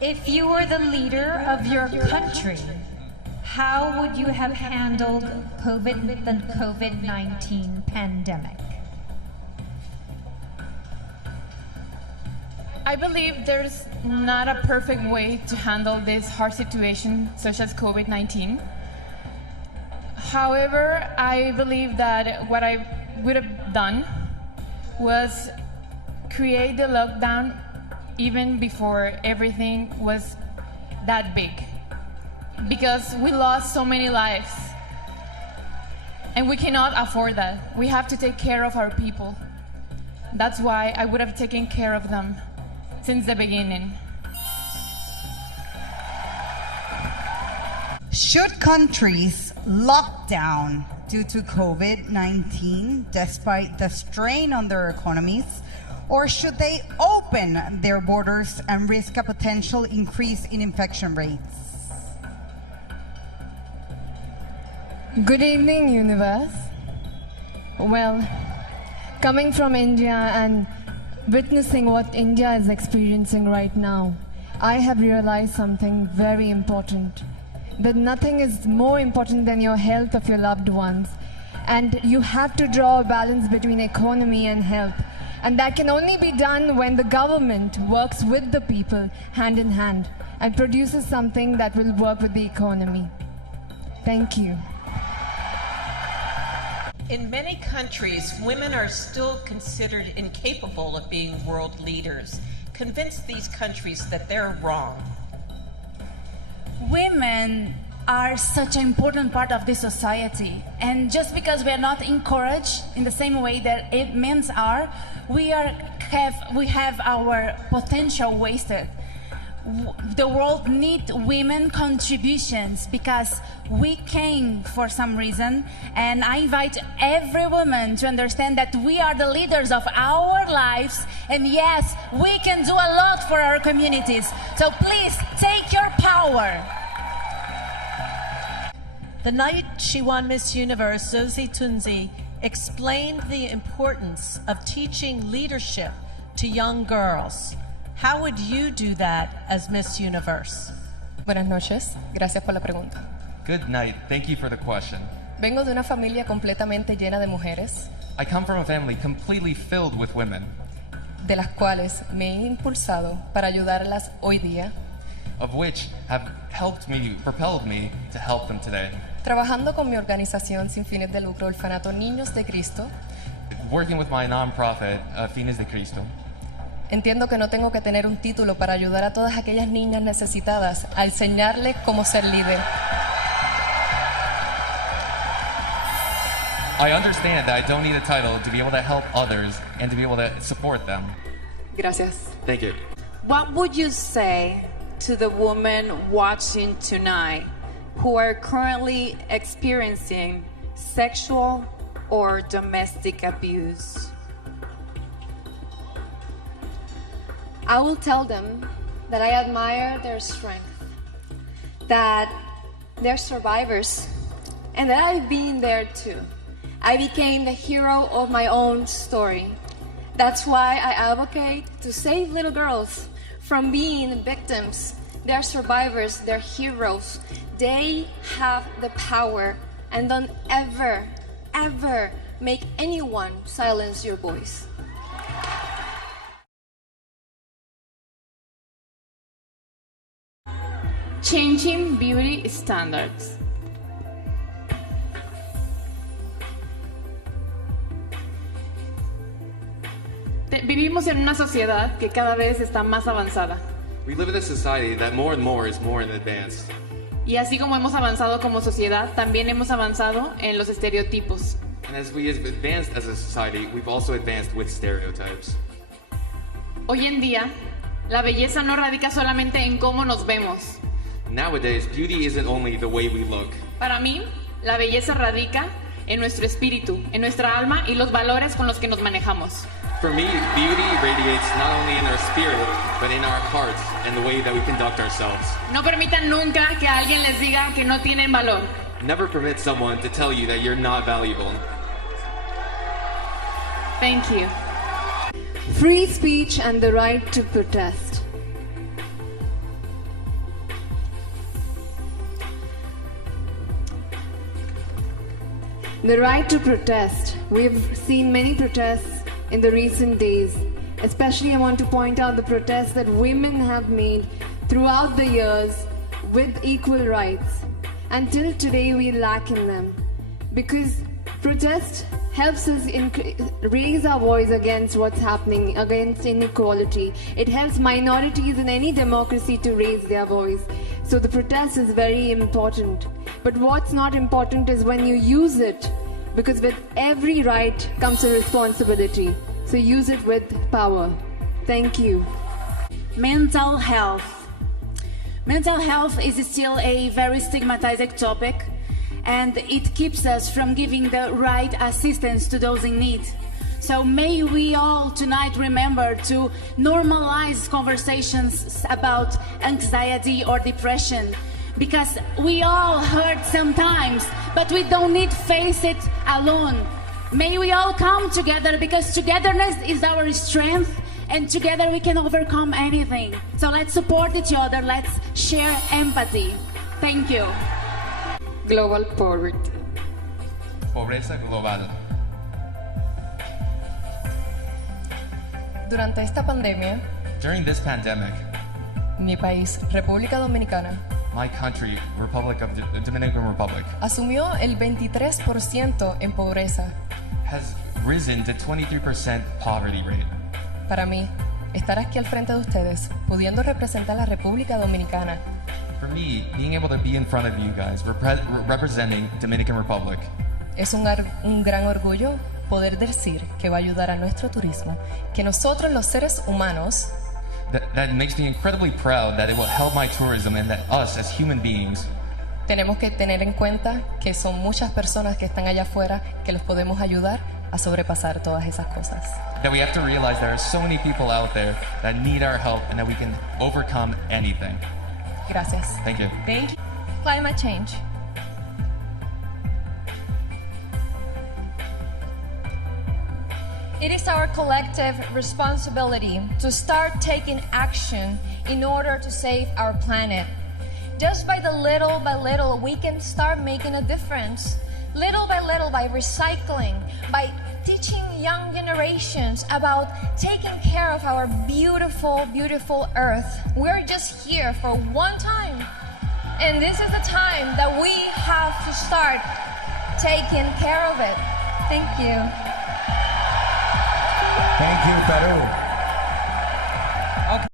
If you were the leader of your country, how would you have handled the COVID-19 pandemic? I believe there's not a perfect way to handle this hard situation such as COVID-19. However, I believe that what I would have done was create the lockdown even before everything was that big, because we lost so many lives and we cannot afford that. We have to take care of our people. That's why I would have taken care of them since the beginning. Should countries lock down due to COVID-19 despite the strain on their economies, or should they open their borders and risk a potential increase in infection rates? Good evening, universe. Well, coming from India and witnessing what India is experiencing right now, I have realized something very important. That nothing is more important than your health of your loved ones. And you have to draw a balance between economy and health. And that can only be done when the government works with the people hand in hand and produces something that will work with the economy. Thank you. In many countries, women are still considered incapable of being world leaders. Convince these countries that they're wrong. Women are such an important part of this society, and just because we are not encouraged in the same way that men are, we have our potential wasted. The world needs women contributions because we came for some reason, and I invite every woman to understand that we are the leaders of our lives, and yes, we can do a lot for our communities. So please take your power. The night she won Miss Universe, Zosie Tunzi explained the importance of teaching leadership to young girls. How would you do that as Miss Universe? Buenas noches, gracias por la pregunta. Good night, thank you for the question. Vengo de una familia completamente llena de mujeres, I come from a family completely filled with women, de las cuales me he impulsado para ayudarlas hoy día, of which have propelled me to help them today. trabajando con mi organización sin fines de lucro, Orfanato Niños de Cristo. Working with my nonprofit, Fines de Cristo, Entiendo que no tengo que tener un título para ayudar a todas aquellas niñas necesitadas a enseñarles cómo ser líder. I understand that I don't need a title to be able to help others and to be able to support them. Gracias. Thank you. What would you say to the women watching tonight who are currently experiencing sexual or domestic abuse? I will tell them that I admire their strength, that they're survivors, and that I've been there too. I became the hero of my own story. That's why I advocate to save little girls from being victims. They're survivors, they're heroes. They have the power, and don't ever, ever make anyone silence your voice. Changing beauty standards. Vivimos en una sociedad que cada vez está más avanzada. We live in a society that more and more is more in advance. Y así como hemos avanzado como sociedad, también hemos avanzado en los estereotipos. And as we have advanced as a society, we've also advanced with stereotypes. Hoy en día, la belleza no radica solamente en cómo nos vemos. Nowadays, beauty isn't only the way we look. Para mí, la belleza radica en nuestro espíritu, en nuestra alma y los valores con los que nos manejamos. For me, beauty radiates not only in our spirit, but in our hearts and the way that we conduct ourselves. No permitan nunca que alguien les diga que no tienen valor. Never permit someone to tell you that you're not valuable. Thank you. Free speech and the right to protest. The right to protest. We've seen many protests in the recent days. Especially I want to point out the protests that women have made throughout the years with equal rights. Until today we lack in them. Because protest helps us raise our voice against what's happening, against inequality. It helps minorities in any democracy to raise their voice. So the protest is very important. But what's not important is when you use it, because with every right comes a responsibility. So use it with power. Thank you. Mental health. Mental health is still a very stigmatized topic, and it keeps us from giving the right assistance to those in need. So may we all tonight remember to normalize conversations about anxiety or depression, because we all hurt sometimes, but we don't need to face it alone. May we all come together, because togetherness is our strength, and together we can overcome anything. So let's support each other, let's share empathy. Thank you. Global poverty. Pobreza global. Durante esta pandemia, During this pandemic, mi país, República Dominicana, my country, Republic of the Dominican Republic, asumió el 23% en pobreza. has risen to 23% poverty rate. Para mí, estar aquí al frente de ustedes, pudiendo representar a la República Dominicana, For me, being able to be in front of you guys, representing Dominican Republic, es un gran orgullo poder decir que va a ayudar a nuestro turismo, que nosotros los seres humanos that makes me incredibly proud that it will help my tourism and that us as human beings tenemos que tener en cuenta que son muchas personas que están allá afuera que los podemos ayudar a sobrepasar todas esas cosas. that we have to realize there are so many people out there that need our help and that we can overcome anything. Gracias. Thank you. Thank you. Climate change. It is our collective responsibility to start taking action in order to save our planet. Just by little, we can start making a difference. Little by recycling, by teaching young generations about taking care of our beautiful, beautiful earth. We're just here for one time. And this is the time that we have to start taking care of it. Thank you. Thank you, Peru.